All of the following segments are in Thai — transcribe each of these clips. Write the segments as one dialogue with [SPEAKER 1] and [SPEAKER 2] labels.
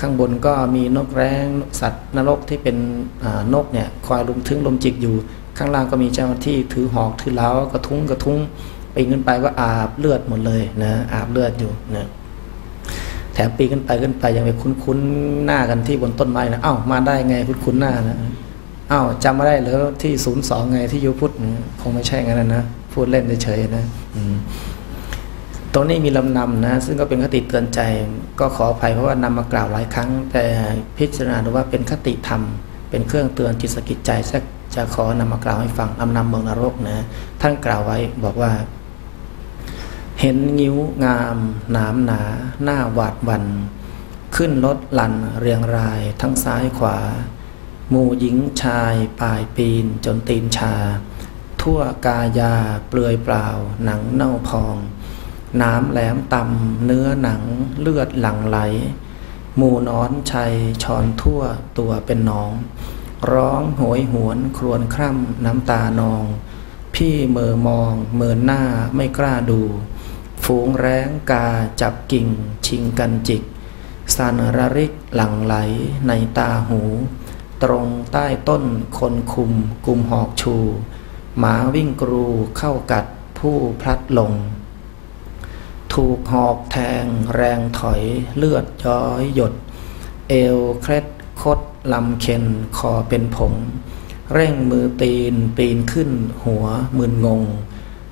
[SPEAKER 1] ข้างบนก็มีนกแร้งสัตว์นรกที่เป็นนกเนี่ยคอยลุมถึงลมจิกอยู่ ข้างล่างก็มีเจ้าหน้าที่ถือหอกถือเล้ากระทุ้งกระทุ้งปีนขึ้นไปก็อาบเลือดหมดเลยนะอาบเลือดอยู่นะแถมปีนขึ้นไปขึ้นไปยังไปคุ้นๆหน้ากันที่บนต้นไม้นะเอ้ามาได้ไงคุ้นๆหน้านะเอ้าจำไม่ได้หรือที่ศูนย์สองไงที่ยูพุทธคงไม่ใช่งั้นนะพูดเล่นเฉยๆนะ ตรงนี้มีลำนำนะ ซึ่งก็เป็นคติเตือนใจก็ขออภัยเพราะว่านำมากล่าวหลายครั้ง แต่พิจารณาดูว่าเป็นคติธรรม เป็นเครื่องเตือนจิตสกิจใจสักจะขอนำมากล่าวให้ฟังนำนำเมืองนรกนะ ท่านกล่าวไว้บอกว่า เห็นงิ้วงามหนามหนา หน้าหวาดวัน ขึ้นรถลันเรียงราย ทั้งซ้ายขวาหมู่หญิงชายปลายปีนจนตีนชา ทั่วกายาเปลือยเปล่า หนังเน่าพอง น้ำแหลมต่ำเนื้อหนังเลือดหลั่งไหล หมู่นอนชัยชอนทั่วตัวเป็นหนอง ร้องโหยหวนครวญคร่ำน้ำตานอง พี่เมื่อมองเมินหน้าไม่กล้าดู ฝูงแร้งกาจับกิ่ง ชิงกันจิกสันระริกหลั่งไหลในตาหู ตรงใต้ต้นคนคุมกุมหอกชู หมาวิ่งกรูเข้ากัดผู้พลัดลง ถูกหอกแทงแรงถอยเลือดย้อยหยด เอวเคล็ดคดลำเค็นคอเป็นผง เร่งมือตีนปีนขึ้นหัวมึนงง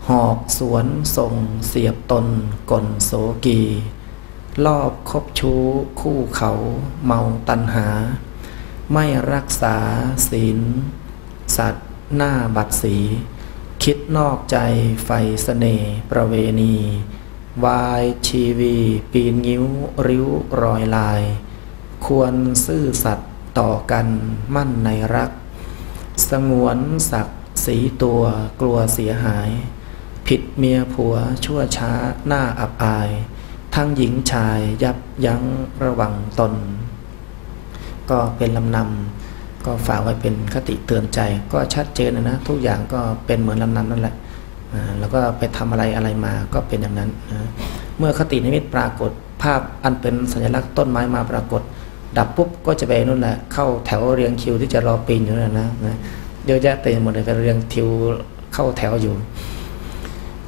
[SPEAKER 1] หอกสวนส่งเสียบตนกลโสกี รอบคบชู้คู่เขาเมาตันหา ไม่รักษาศีล สัตว์หน้าบัดสี คิดนอกใจไฟสเสน่ประเวณี วายชีวี ปีนงิ้ว ริ้วรอยลาย ควรซื่อสัตย์ต่อกันมั่นในรัก สงวนศักดิ์สีตัวกลัวเสียหาย ผิดเมียผัวชั่วช้าหน้าอับอาย ทั้งหญิงชายยับยั้งระวังตน ก็เป็นลำนำก็ฝากไว้เป็นคติเตือนใจ ก็ชัดเจนนะนะ ทุกอย่างก็เป็นเหมือนลำนำนั่นแหละ แล้วก็ไปทำอะไรอะไรมาก็เป็นอย่างนั้นนะเมื่อคตินิมิตปรากฏ ภาพอันเป็นสัญลักษณ์ต้นไม้มาปรากฏ ดับปุ๊บก็จะไปนู่นแหละเข้าแถวเรียงคิวที่จะรอปีนอยู่นั่นนะนะเยอะแยะเต็มหมดเลยไปเรียงคิวเข้าแถวอยู่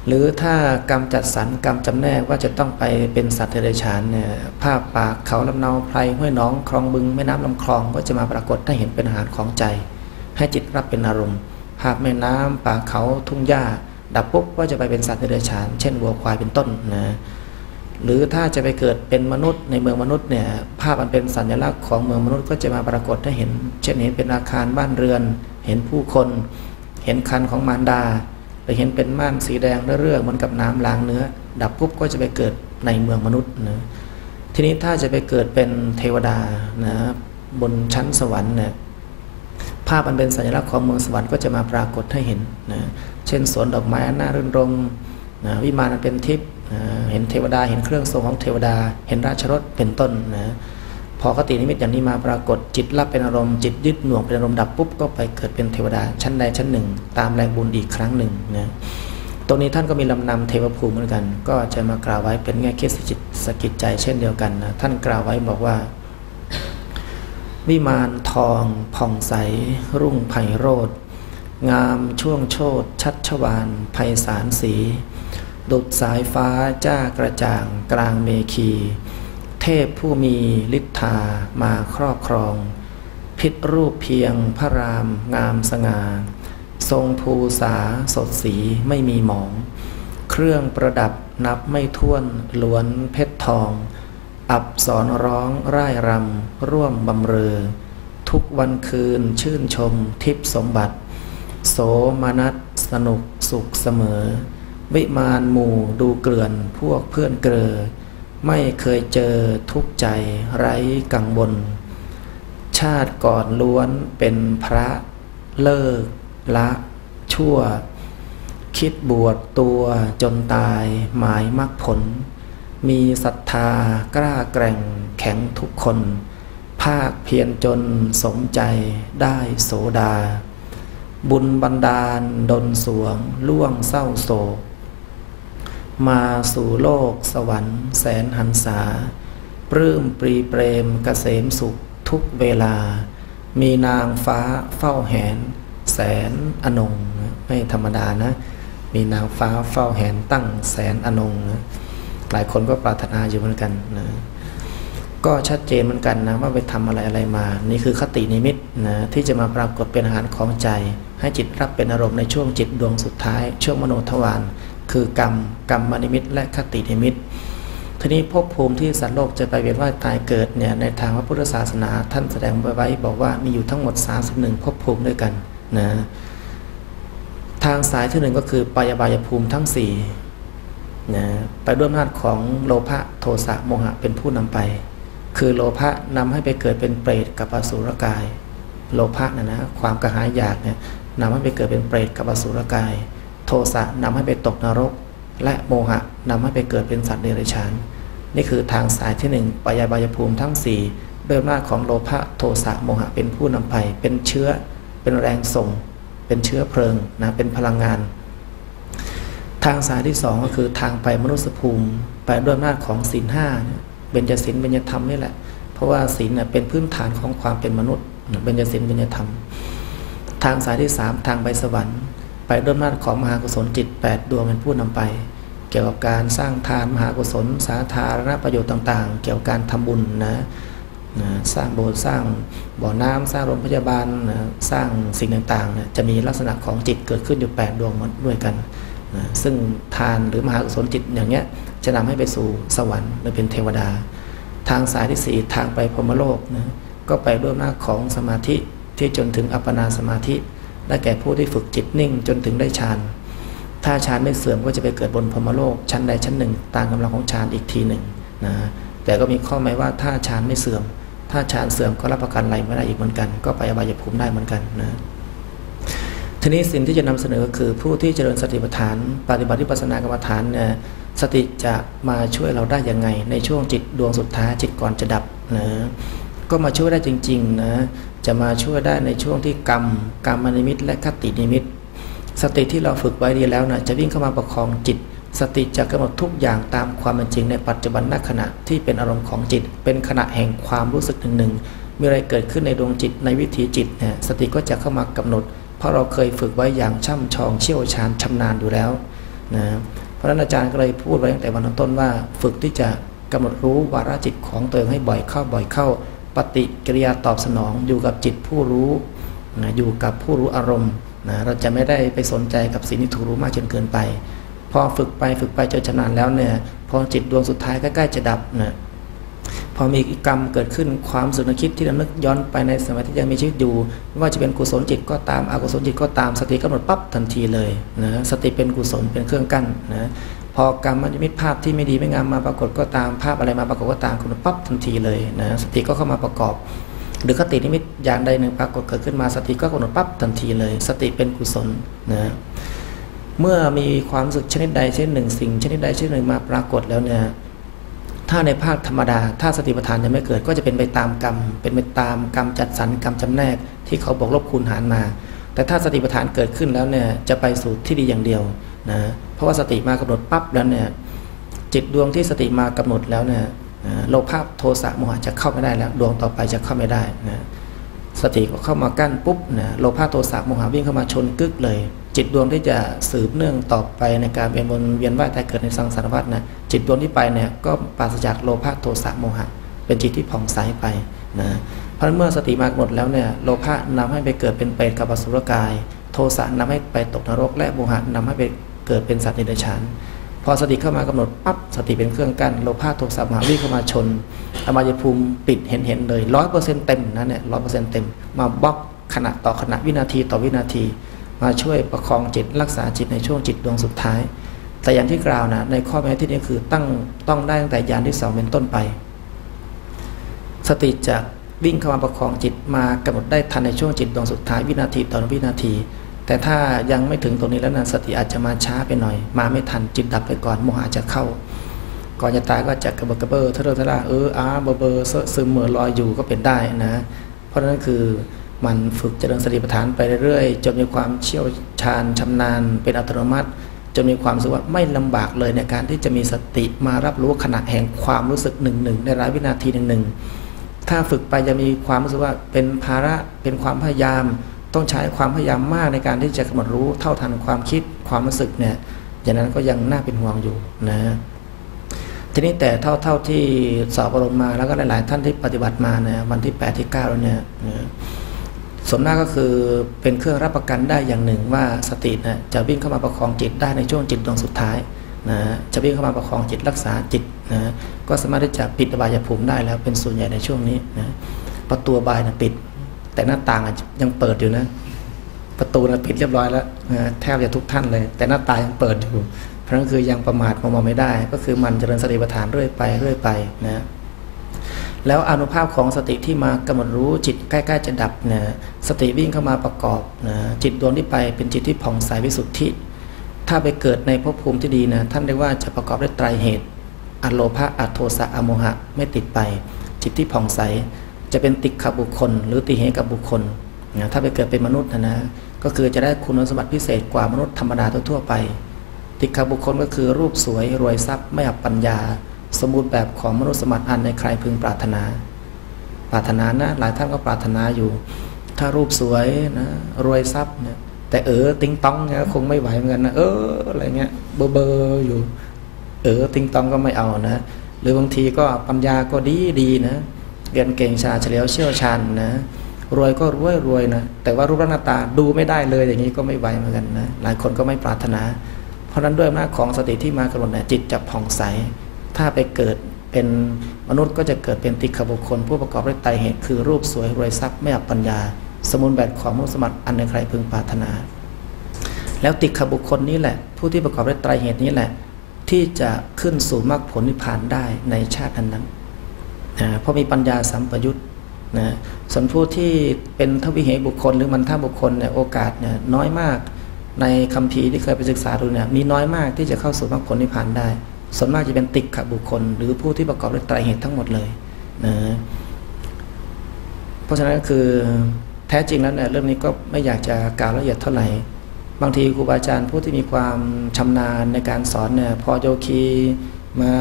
[SPEAKER 1] หรือถ้ากรรมจัดสรรกรรมจำแนกว่าจะต้องไปเป็นสัตว์เดรัจฉานเนี่ยภาพป่าเขาลำเนาไพรห้วยน้องคลองบึงแม่น้ำลำคลองก็จะมาปรากฏให้เห็นเป็นอาหารของใจ ให้จิตรับเป็นอารมณ์ ภาพแม่น้ำป่าเขาทุ่งหญ้า ดับปุ๊บก็จะไปเป็นสัตว์เดรัจฉาน เช่นวัวควายเป็นต้นนะหรือถ้าจะไปเกิดเป็นมนุษย์ในเมืองมนุษย์เนี่ยภาพมันเป็นสัญลักษณ์ของเมืองมนุษย์ก็จะมาปรากฏให้เห็น เช่นเห็นเป็นอาคารบ้านเรือน เห็นผู้คน เห็นคันของมารดาไปเห็นเป็นม่านสีแดงเรื่อๆเหมือนกับน้ำล้างเนื้อ ดับปุ๊บก็จะไปเกิดในเมืองมนุษย์นะทีนี้ถ้าจะไปเกิดเป็นเทวดานะบนชั้นสวรรค์เนี่ยภาพอันเป็นสัญลักษณ์ของเมืองสวรรค์ก็จะมาปรากฏให้เห็นนะ เช่นสวนดอกไม้น่ารื่นรมนะวิมานเป็นทิพย์เห็นเทวดาเห็นเครื่องทรงของเทวดา เห็นราชรถเป็นต้นนะพอคตินิมิตอย่างนี้มาปรากฏจิตรับเป็นอารมณ์จิตยึดหน่วงเป็นอารมณ์ดับปุ๊บก็ไปเกิดเป็นเทวดาชั้นใดชั้นหนึ่ง ตามแรงบุญอีกครั้งหนึ่งนะตรงนี้ท่านก็มีลำนำเทวภูมิเหมือนกัน ก็จะมากล่าวไว้เป็นแง่คิดจิตสกิจใจเช่นเดียวกันนะท่านกล่าวไว้บอกว่า วิมานทองผ่องใสรุ่งไพโรธ งามช่วงโชดชัดชวานไพศาลสี ดุดสายฟ้าจ้ากระจ่างกลางเมคี เทพผู้มีฤทธามาครอบครอง พิษรูปเพียงพระรามงามสง่าทรงภูษาสดสีไม่มีหมอง เครื่องประดับนับไม่ท้วนล้วนเพชรทอง อับสอนร้องร่ายรำร่วมบำเรอ ทุกวันคืนชื่นชมทิพสมบัติ โสมนัสสนุกสุขเสมอ วิมานหมู่ดูเกลื่อนพวกเพื่อนเกลอ ไม่เคยเจอทุกใจไร้กังวล ชาติก่อนล้วนเป็นพระเลิกละชั่ว คิดบวชตัวจนตายหมายมรรคผล มีศรัทธากล้าแกร่งแข็งทุกคน ภาคเพียรจนสมใจได้โสดา บุญบันดาลดนสวง ล่วงเศร้าโศก มาสู่โลกสวรรค์ แสนหันษาปลื้มปรีเปรมกเกษมสุขทุกเวลา มีนางฟ้าเฝ้าแหน แสนอนงไม่ธรรมดานะ มีนางฟ้าเฝ้าแหนตั้งแสนอนงนะหลายคนก็ปรารถนาอยู่เหมือนกันนะ ก็ชัดเจนเหมือนกันนะว่าไปทำอะไรอะไรมา นี่คือคตินิมิตนะที่จะมาปรากฏเป็นอาหารของใจ ให้จิตรับเป็นอารมณ์ในช่วงจิตดวงสุดท้าย ช่วงมโนทวารคือกรรมกรรมนิมิต และคตินิมิต ทีนี้ภพภูมิที่สัตว์โลกจะไปเวียนว่ายตายเกิดเนี่ยในทางพระพุทธศาสนาท่านแสดงไว้บอกว่ามีอยู่ทั้งหมด 31ภพภูมิด้วยกันนะทางสายที่หนึ่งก็คือปายบายภูมิทั้ง4นะไปด้วยอำนาจของโลภะโทสะโมหะเป็นผู้นำไป คือโลภะนำให้ไปเกิดเป็นเปรตกับอสุรกาย โลภะนะนะความกระหายอยากเนี่ยนำให้ไปเกิดเป็นเปรตกับอสุรกาย โทสะนำให้ไปตกนรก และโมหะนำให้ไปเกิดเป็นสัตว์เดรัจฉาน นี่คือทางสายที่หนึ่งปายบายภูมิทั้ง4ด้วยอำนาจของโลภะโทสะโมหะเป็นผู้นำไปเป็นเชื้อเป็นแรงส่ง เป็นเชื้อเพลิงนะเป็นพลังงาน ทางสายที่สองก็คือทางไปมนุษยภูมิไปด้วยอำนาจของศีลห้าเเบญจศีลเบญจธรรมนี่แหละ เพราะว่าศีลเน่ยเป็นพื้นฐานของความเป็นมนุษย์เบญจศีลเบญจธรรม ทางสายที่สามทางไปสวรรค์ ไปด้วยอำนาจของมหากุศลจิต 8 ดวงเป็นผู้นำไป เกี่ยวกับการสร้างทานมหากุศล สาธารณประโยชน์ต่าง ๆ เกี่ยวกับการทำบุญนะนะสร้างโบสถ์สร้างบ่อน้ำสร้างโรงพยาบาลนะสร้างสิ่งต่างๆนะจะมีลักษณะของจิตเกิดขึ้นอยู่ 8 ดวงด้วยกัน นะซึ่งทานหรือมหากุศลจิตอย่างเงี้ยจะนำให้ไปสู่สวรรค์หรือเป็นเทวดา ทางสายที่ 4 ทางไปพรหมโลกนะก็ไปด้วยหน้าของสมาธิที่จนถึงอัปปนาสมาธิได้แก่ผู้ที่ฝึกจิตนิ่งจนถึงได้ฌานถ้าฌานไม่เสื่อมก็จะไปเกิดบนพรหมโลก ชั้นใดชั้นหนึ่งตามกำลังของฌานอีกทีหนึ่งนะแต่ก็มีข้อหมายว่าถ้าฌานไม่เสื่อม ถ้าฌานเสื่อมก็รับประกันอะไรไม่ได้อีกเหมือนกัน ก็ไปอบายภูมิได้เหมือนกันนะ ทีนี้สิ่งที่จะนำเสนอคือผู้ที่เจริญสติปัฏฐาน ปฏิบัติวิปัสสนากรรมฐานเนี่ยสติจะมาช่วยเราได้ยังไง ในช่วงจิตดวงสุดท้ายจิตก่อนจะดับนะก็มาช่วยได้จริงๆนะจะมาช่วยได้ในช่วงที่กรรมกรรมนิมิต และคตินิมิต สติที่เราฝึกไว้ดีแล้วนะจะวิ่งเข้ามาประคองจิต สติจะกำหนดทุกอย่างตามความเป็นจริงในปัจจุบันณขณะที่เป็นอารมณ์ของจิต เป็นขณะแห่งความรู้สึกหนึ่งหนึ่งมีอะไรเกิดขึ้นในดวงจิตในวิถีจิตนี่ยสติก็จะเข้ามากำหนด เพราะเราเคยฝึกไว้อย่างช่ำชองเชี่ยวชาญชำนาญอยู่แล้วนะเพราะฉะนั้นอาจารย์ก็เลยพูดไว้ตั้งแต่วันต้นว่า ฝึกที่จะกำหนดรู้วาระจิตของตัวเองให้บ่อยเข้าบ่อยเข้า ปฏิกิริยาตอบสนองอยู่กับจิตผู้รู้นะอยู่กับผู้รู้อารมณ์นะเราจะไม่ได้ไปสนใจกับสิ่งที่ถูกรู้มากจนเกินไป พอฝึกไปฝึกไปจนชำนาญแล้วเนี่ยพอจิตดวงสุดท้ายใกล้ๆจะดับเนะพ อมีกรรมเกิดขึ้นความสุนคิดที่รานึกย้อนไปในสมัยที่ยังมีชีวิตอยู่ไม่ว่าจะเป็นกุศลจิตก็ตามอกุศลจิตก็ตามสติกำหนดปั๊บทันทีเลยนะสติเป็นกุศลเป็นเครื่องกั้นนะพอกรรมมันจะมีภาพที่ไม่ดีไม่งามมาปรากฏก็ตามภาพอะไรมาปรากฏก็ตามกำหนดปั๊บทันทีเลยนะสติก็เข้ามาประกอบ หรือคตินิมิตอย่างใดหนึ่งปรากฏเกิดขึ้นมาสติก็กำหนดปั๊บทันทีเลย สติเป็นกุศลนะเมื่อมีความสึกชนิดใดชนิดหนึ่ง สิ่งชนิดใดชนิดหนึ่งมาปรากฏแล้วเนี่ย ถ้าในภาคธรรมดา ถ้าสติปัฏฐานยังไม่เกิดก็จะเป็นไปตามกรรม เป็นไปตามกรรมจัดสรรกรรมจำแนกที่เขาบอกลบคูณหารมา แต่ถ้าสติปัฏฐานเกิดขึ้นแล้วเนี่ยจะไปสู่ที่ดีอย่างเดียวนะเพราะว่าสติมากำหนดปั๊บแล้วเนี่ยจิตดวงที่สติมากำหนดแล้วเนี่ยโลภะโทสะโมหะจะเข้าไม่ได้แล้ว ดวงต่อไปจะเข้าไม่ได้นะ สติก็เข้ามากั้นปุ๊บนะโลภะโทสะโมหะวิ่งเข้ามาชนกึกเลย จิตดวงที่จะสืบเนื่องต่อไปในการเวียนวนเวียนว่ายตายเกิดในสังสารวัฏนะจิตดวงที่ไปเนี่ยก็ปราศจากโลภะโทสะโมหะ เป็นจิตที่ผ่องใสไปนะเพราะเมื่อสติมากหมดแล้วเนี่ยโลภะนำให้ไปเกิดเป็นเปรตกับอสุรกาย โทสะนำให้ไปตกนรก และโมหะนำให้ไปเกิดเป็นสัตว์ในเดรัจฉาน พอสติเข้ามากำหนดปั๊บสติเป็นเครื่องกั้นโลภะโทสะมหะวิ่งเข้ามาชนอมายภูมิปิดเห็นเห็นเลยร้อยเปอร์เซ็นต์เต็มนะเนี่ยร้อยเปอร์เซ็นต์เต็มมาบล็อกขณะต่อขณะวินาทีต่อวินาที มาช่วยประคองจิตรักษาจิตในช่วงจิตดวงสุดท้าย แต่อย่างที่กล่าวนะในข้อแม้ที่นี้คือตั้งต้องได้ตั้งแต่ยานที่สองเป็นต้นไป สติจะวิ่งเข้ามาประคองจิตมากำหนดได้ทันในช่วงจิตดวงสุดท้ายวินาทีต่อวินาที แต่ถ้ายังไม่ถึงตรงนี้แล้วนะสติอาจจะมาช้าไปหน่อย มาไม่ทันจิตดับไปก่อนโมหะจะเข้า ก่อนจะตายก็จะกระเบิดกระเบ้อทะเลทะลาเอออาเบอเบอร์ซึมเหมือลอยอยู่ก็เป็นได้นะ เพราะนั้นคือมันฝึกเจริญสติปัฏฐานไปเรื่อยๆจนมีความเชี่ยวชาญชำนาญ เป็นอัตโนมัติจนมีความรู้สึกว่าไม่ลำบากเลยในการที่จะมีสติมารับรู้ขณะแห่งความรู้สึกหนึ่งหนึ่งในรายวินาทีหนึ่งหนึ่งถ้าฝึกไปจะมีความรู้สึกว่าเป็นภาระเป็นความพยายาม ต้องใช้ความพยายามมากในการที่จะกำหนดรู้เท่าทันความคิดความรู้สึกเนี่ยอย่างนั้นก็ยังน่าเป็นห่วงอยู่นะทีนี้แต่เท่าเท่าที่สอบอารมณ์มาแล้วก็หลาย ๆ ท่านที่ปฏิบัติมาเนี่ยวันที่ 8 ที่ 9 แล้วเนี่ยส่วนมากก็คือเป็นเครื่องรับประกันได้อย่างหนึ่งว่าสตินะจะวิ่งเข้ามาประคองจิตได้ในช่วงจิตดวงสุดท้ายนะจะวิ่งเข้ามาประคองจิตรักษาจิตนะก็สามารถที่จะปิดอบายภูมิได้แล้วเป็นส่วนใหญ่ในช่วงนี้นะประตูบายนะปิด แต่หน้าต่างยังเปิดอยู่นะ ประตูนะปิดเรียบร้อยแล้วแทบจะทุกท่านเลย แต่หน้าต่างยังเปิดอยู่ เพราะนั้นคือยังประมาทมองไม่ได้ ก็คือมันเจริญสติปัฏฐานเรื่อยไปเรื่อยไปนะแล้วอนุภาพของสติที่มากำหนดรู้จิตใกล้ๆจะดับเนี่ยสติวิ่งเข้ามาประกอบนะจิตดวงที่ไปเป็นจิตที่ผ่องใสวิสุทธิ ถ้าไปเกิดในภพภูมิที่ดีนะท่านเรียกว่าจะประกอบด้วยไตรเหตุอโลภะอโทสะอโมหะไม่ติดไป จิตที่ผ่องใส จะเป็นติขบุคคล หรือติเหกับบุคคลนะถ้าไปเกิดเป็นมนุษย์นะนะก็คือจะได้คุณสมบัติพิเศษกว่ามนุษย์ธรรมดาทั่วไป ติขบุคคลก็คือรูปสวยรวยทรัพย์ไม่อับปัญญา สมบูรณ์แบบของมนุษย์สมบัติอันในใครพึงปรารถนา ปรารถนานะหลายท่านก็ปรารถนาอยู่ ถ้ารูปสวยนะรวยทรัพย์เนี่ยแต่เออติงตองเนี่ยคงไม่ไหวเหมือนกันนะเอออะไรเงี้ยเบอร์เบอร์อยู่ เออติงตองก็ไม่เอานะ หรือบางทีก็ปัญญาก็ดีดีนะ เรียนเก่งชาเฉลียวเชี่ยวชาญนะรวยก็รวยรวยนะแต่ว่ารูปร่างหน้าตาดูไม่ได้เลยอย่างนี้ก็ไม่ไหวเหมือนกันนะหลายคนก็ไม่ปรารถนา เพราะนั้นด้วยอำนาจของสติที่มากำหนดเนี่ยจิตจะผ่องใส ถ้าไปเกิดเป็นมนุษย์ก็จะเกิดเป็นติขบุคคล ผู้ประกอบด้วยไตเหตุคือรูปสวยรวยทรัพย์ไม่อับปัญญา สมุนแบบของมุสมัติอันในใครพึงปรารถนา แล้วติขบุคคลนี้แหละ ผู้ที่ประกอบด้วยไตเหตุนี้แหละ ที่จะขึ้นสู่มรรคผลนิพพานได้ในชาตินั้น นั้นเพราะมีปัญญาสัมปยุตนะส่วนผู้ที่เป็นทวิเหบุคคล หรือมันท่าบุคคลเนี่ยโอกาสเนี่ยน้อยมากในคำพีที่เคยไปศึกษาดูเนี่ยมีน้อยมากที่จะเข้าสู่มรรคผลนิพพานได้ ส่วนมากจะเป็นติกขบุคคล หรือผู้ที่ประกอบด้วยไตรเหตุทั้งหมดเลยนะเพราะฉะนั้นก็คือแท้จริงแล้วเนี่ยเรื่องนี้ก็ไม่อยากจะกล่าวละเอียดเท่าไหร่บางทีครูบาอาจารย์ผู้ที่มีความชำนาญในการสอนเนี่ยพอโยคีมา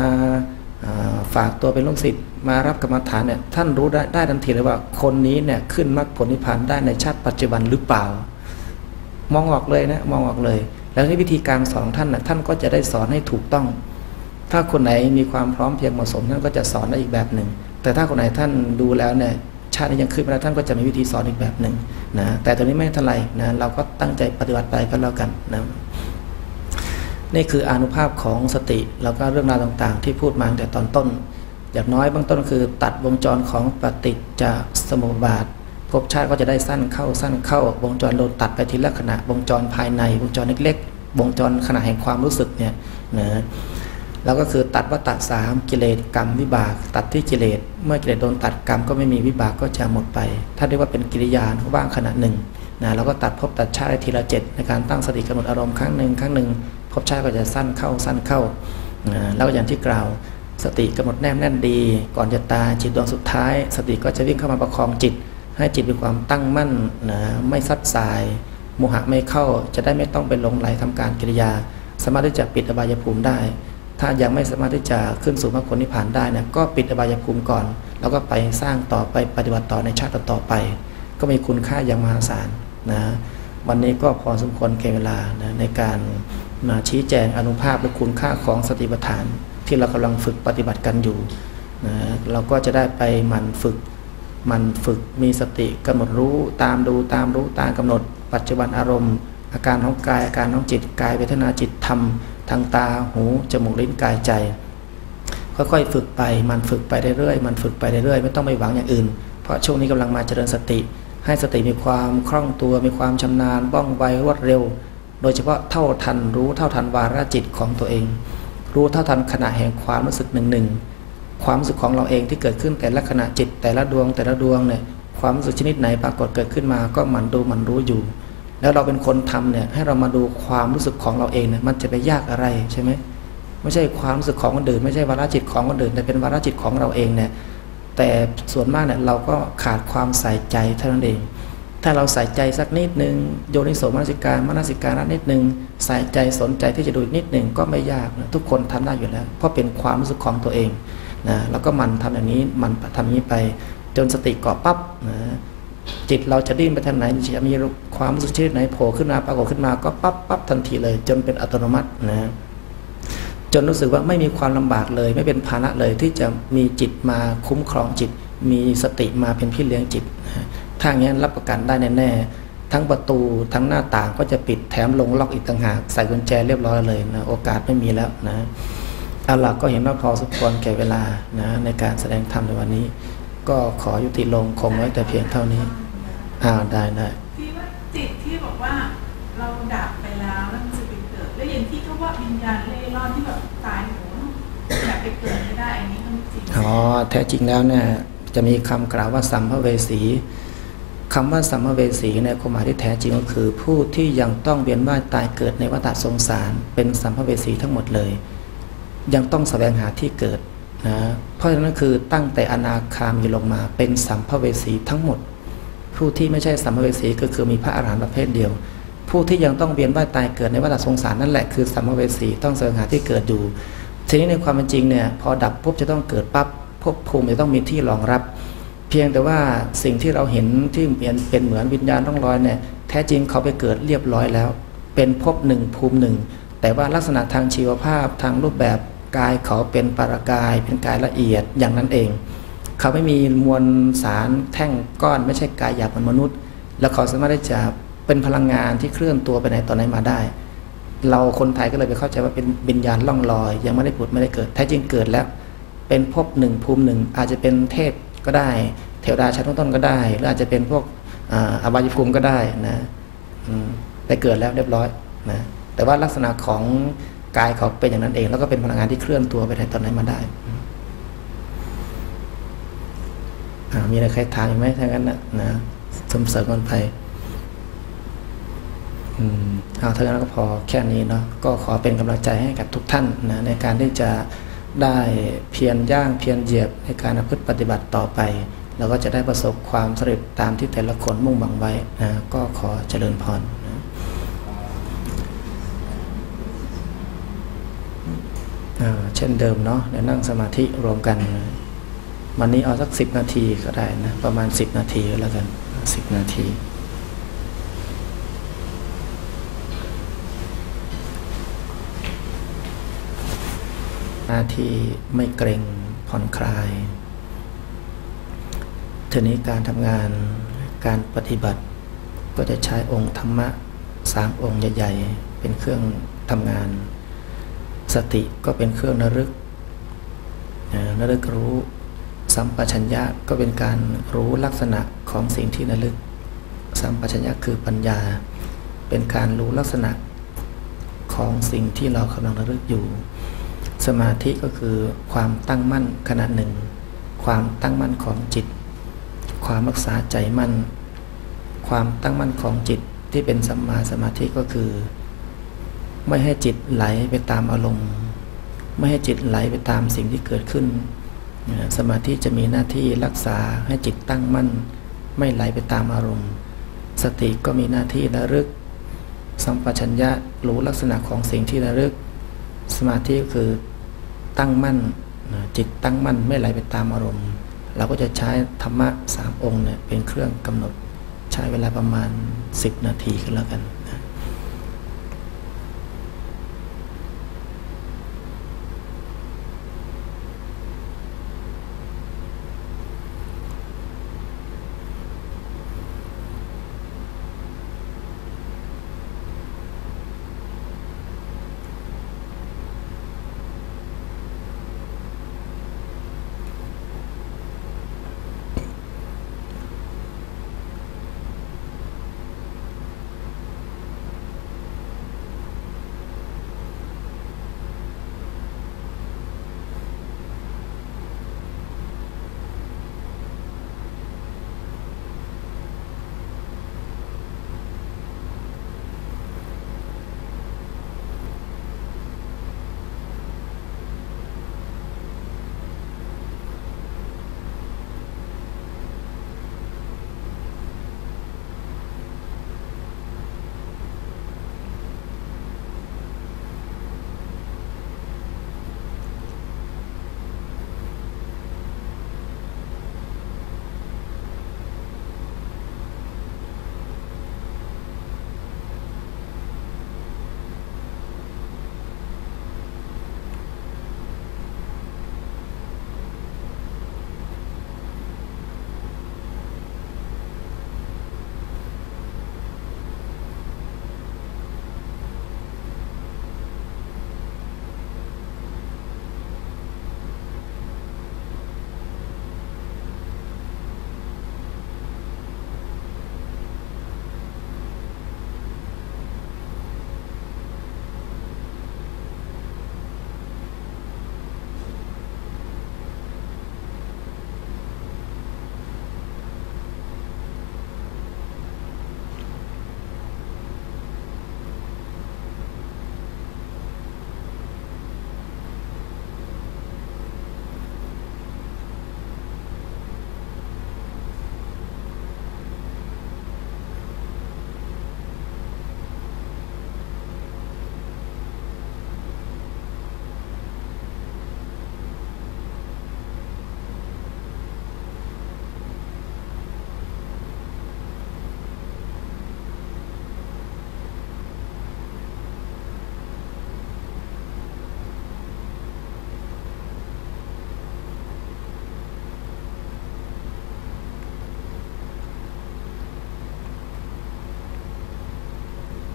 [SPEAKER 1] ฝากตัวเป็นลูกศิษย์มารับกรรมฐานเนี่ยท่านรู้ได้ได้ทันทีเลยว่าคนนี้เนี่ยขึ้นมรรคผลนิพพานได้ในชาติปัจจุบันหรือเปล่า มองออกเลยนะมองออกเลย แล้วนี่วิธีการสอนท่านนะท่านก็จะได้สอนให้ถูกต้อง ถ้าคนไหนมีความพร้อมเพียงเหมาะสมท่านก็จะสอนได้อีกแบบหนึ่งแต่ถ้าคนไหนท่านดูแล้วเนี่ยชาตินี้ยังขึ้นมาแล้ท่านก็จะมีวิธีสอนอีกแบบหนึ่งนะแต่ตรงนี้ไม่เท่าไหร่นะเราก็ตั้งใจปฏิบัติไปก็แล้วกันนะ นี่คืออนุภาพของสติแล้วก็เรื่องราวต่างๆ ที่พูดมาแต่ตอนต้น อย่างน้อยเบื้องต้นคือ ตัดวงจรของปฏิจจสมุปบาทภพชาติก็จะได้สั้นเข้าสั้นเข้าวงจรโดนตัดไปทีละขณะวงจรภายในวงจรเล็กๆวงจรขณะแห่งความรู้สึกเนี่ยนะแล้วก็คือตัดวัตตะสามกิเลสกรรมวิบาก ตัดที่กิเลสเมื่อกิเลสโดนตัดกรรมก็ไม่มีวิบากก็จะหมดไป ถ้าเรียกว่าเป็นกิริยาว่างขณะหนึ่งนะเราก็ตัดภพตัดชาติทีละเจ็ดในการตั้งสติกำหนดอารมณ์ครั้งหนึ่งครั้งหนึ่ง ภพชาติก็จะสั้นเข้าสั้นเข้า แล้วอย่างที่กล่าวสติกำหนดแนบแน่นดี ก่อนจะตายจิตดวงสุดท้าย สติก็จะวิ่งเข้ามาประคองจิต ให้จิตมีความตั้งมั่นนะไม่ซัดสายโมหะไม่เข้าจะได้ไม่ต้องไปลงไหลทำการกิริยา สามารถที่จะปิดอบายภูมิได้ ถ้ายังไม่สามารถที่จะขึ้นสู่มรรคผลนิพพานได้นะก็ปิดอบายภูมิก่อน แล้วก็ไปสร้างต่อไปปฏิบัติต่อในชาติต่อไป ก็มีคุณค่าอย่างมหาศาลนะวันนี้ก็พอสมควรเก่เวลานะในการ มาชี้แจงอนุภาพและคุณค่าของสติปัฏฐาน ที่เรากำลังฝึกปฏิบัติกันอยู่นะเราก็จะได้ไปมันฝึกมันฝึกมีสติกำหนดรู้ตามดูตามรู้ตามกำหนด ปัจจุบันอารมณ์ อาการของกายอาการของจิตกายเวทนาจิตธรรมทางตาหูจมูกลิ้นกายใจ ค่อยๆฝึกไปมันฝึกไปเรื่อยๆมันฝึกไปเรื่อยๆไม่ต้องไปหวังอย่างอื่น เพราะช่วงนี้กำลังมาเจริญสติ ให้สติมีความคล่องตัวมีความชำนาญบ้องไวรวดเร็ว โดยเฉพาะเท่าทันรู้เท่าทันวาระจิตของตัวเอง รู้เท่าทันขณะแห่งความรู้สึกหนึ่งหนึ่งความรู้สึกของเราเองที่เกิดขึ้นแต่ละขณะจิตแต่ละดวงแต่ละดวงเนี่ยความรู้สึกชนิดไหนปรากฏเกิดขึ้นมาก็มันดูมันรู้อยู่ แล้วเราเป็นคนทำเนี่ยให้เรามาดูความรู้สึกของเราเองเนี่ยมันจะไปยากอะไรใช่ไหมไม่ใช่ความรู้สึกของคนอื่นไม่ใช่วาระจิตของคนอื่นแต่เป็นวาระจิตของเราเองเนี่ยแต่ส่วนมากเนี่ยเราก็ขาดความใส่ใจเท่านั้นเอง ถ้าเราใส่ใจสักนิดหนึ่งโยนิโสมนสิการมนสิการนิดหนึ่งใส่ใจสนใจที่จะดูนิดหนึ่งก็ไม่ยากนะทุกคนทำได้อยู่แล้ว เพราะเป็นความรู้สึกของตัวเองนะแล้วก็มันทำอย่างนี้มันทำอย่านี้ไปจนสติเกาะปั๊บนะจิตเราจะดิ้นไปทางไหนจะมีความรู้สึกชนิดไหนโผล่ขึ้นมาปรากฏขึ้นมาก็ปั๊บปั๊บทันทีเลย จนเป็นอัตโนมัตินะจนรู้สึกว่าไม่มีความลำบากเลย ไม่เป็นภาระเลยที่จะมีจิตมาคุ้มครองจิต มีสติมาเป็นพี่เลี้ยงจิตนะ ถ้าอย่างนี้รับประกันได้แน่ๆทั้งประตูทั้งหน้าต่างก็จะปิดแถมลงล็อกอีกต่างหากใส่กุญแจเรียบร้อยเลยนะโอกาสไม่มีแล้วนะเอาล่ะก็เห็นว่าพอสมควรแก่เวลานะในการแสดงธรรมในวันนี้ ก็ขอยุติลงคงไว้แต่เพียงเท่านี้อ่าได้ได้
[SPEAKER 2] ที่ว่าจิตที่บอกว่าเราดับไปแล้วแล้วมันจะไปเกิดแล้วอย่างที่เขาว่าวิญญาณเล่ร่อนที่แบบตายโหงอยากไปเกิดไม่ได้อันนี้ก็ไม่จริง
[SPEAKER 1] อ๋อแท้จริงแล้วเนี่ยจะมีคำกล่าวว่าสัมภเวสี คำว่าสัมภเวสีเนี่ยความหมายที่แท้จริงก็คือ ผู้ที่ยังต้องเวียนว่ายตายเกิดในวัฏสงสาร เป็นสัมภเวสีทั้งหมดเลย ยังต้องแสวงหาที่เกิดนะเพราะฉะนั้นคือตั้งแต่อนาคามีลงมาเป็นสัมภเวสีทั้งหมด ผู้ที่ไม่ใช่สัมภเวสีก็คือมีพระอรหันต์ประเภทเดียว ผู้ที่ยังต้องเวียนว่ายตายเกิดในวัฏสงสารนั่นแหละคือสัมภเวสีต้องแสวงหาที่เกิดอยู่ทีนี้ในความเป็นจริงเนี่ยพอดับปุ๊บจะต้องเกิดปั๊บภพภูมิจะต้องมีที่รองรับ เพียงแต่ว่าสิ่งที่เราเห็นที่เปลี่ยนเป็นเหมือนวิญญาณร่องรอยเนี่ยแท้จริงเขาไปเกิดเรียบร้อยแล้ว เป็นภพหนึ่งภูมิหนึ่ง แต่ว่าลักษณะทางชีวภาพทางรูปแบบกายเขาเป็นปรากาย เป็นกายละเอียดอย่างนั้นเอง เขาไม่มีมวลสารแท่งก้อนไม่ใช่กายหยาบเหมือนมนุษย์ แล้วเขาสามารถที่จะเป็นพลังงานที่เคลื่อนตัวไปไหนต่อไหนมาได้ เราคนไทยก็เลยไปเข้าใจว่าเป็นวิญญาณล่องลอย ยังไม่ได้ผุดไม่ได้เกิดแท้จริงเกิดแล้ว เป็นภพหนึ่งภูมิหนึ่งอาจจะเป็นเทพ ก็ได้ เทวดาชั้นต้นๆก็ได้ หรืออาจจะเป็นพวกอาอบายภูมิก็ได้นะไปเกิดแล้วเรียบร้อยนะแต่ว่าลักษณะของกายเขาเป็นอย่างนั้นเอง แล้วก็เป็นพลังงานที่เคลื่อนตัวไปไหนตอนไหนมาได้อ่ามีอะไรใครถามอีกไหมถ้างั้นนะนะสมเสริมกันไปอืมเอาเท่านั้นก็พอแค่นี้เนาะก็ขอเป็นกำลังใจให้กับทุกท่านนะในการที่จะ ได้เพียรย่างเพียรเหยียบในการพฤติปฏิบัติต่อไปแล้วก็จะได้ประสบความสำเร็จตามที่แต่ละคนมุ่งหวังไว้นะก็ขอเจริญพรเช่นเดิมเนาะเดี๋ยวนั่งสมาธิรวมกัน วันนี้เอาสักสิบนาทีก็ได้นะ ประมาณสิบนาทีแล้วกันสิบนาที หน้าที่ไม่เกรงผ่อนคลายทีนี้การทำงานการปฏิบัติก็จะใช้องค์ธรรมะสามองค์ใหญ่ๆ เป็นเครื่องทำงาน สติก็เป็นเครื่องนรึกนรึกรู้สัมปชัญญะก็เป็นการรู้ลักษณะของสิ่งที่นรึก สัมปชัญญะคือปัญญา เป็นการรู้ลักษณะของสิ่งที่เรากำลังระลึกอยู่ สมาธิก็คือความตั้งมั่นขณะหนึ่ง ความตั้งมั่นของจิต ความรักษาใจมั่น ความตั้งมั่นของจิตที่เป็นสัมมาสมาธิก็คือ ไม่ให้จิตไหลไปตามอารมณ์ ไม่ให้จิตไหลไปตามสิ่งที่เกิดขึ้น สมาธิจะมีหน้าที่รักษาให้จิตตั้งมั่น ไม่ไหลไปตามอารมณ์ สติก็มีหน้าที่ระลึก สัมปชัญญะรู้ลักษณะของสิ่งที่ระลึกสมาธิก็คือ ตั้งมั่นจิตตั้งมั่นไม่ไหลไปตามอารมณ์ เราก็จะใช้ธรรมะสามองค์เนี่ยเป็นเครื่องกำหนดใช้เวลาประมาณ 10 นาทีก็แล้วกัน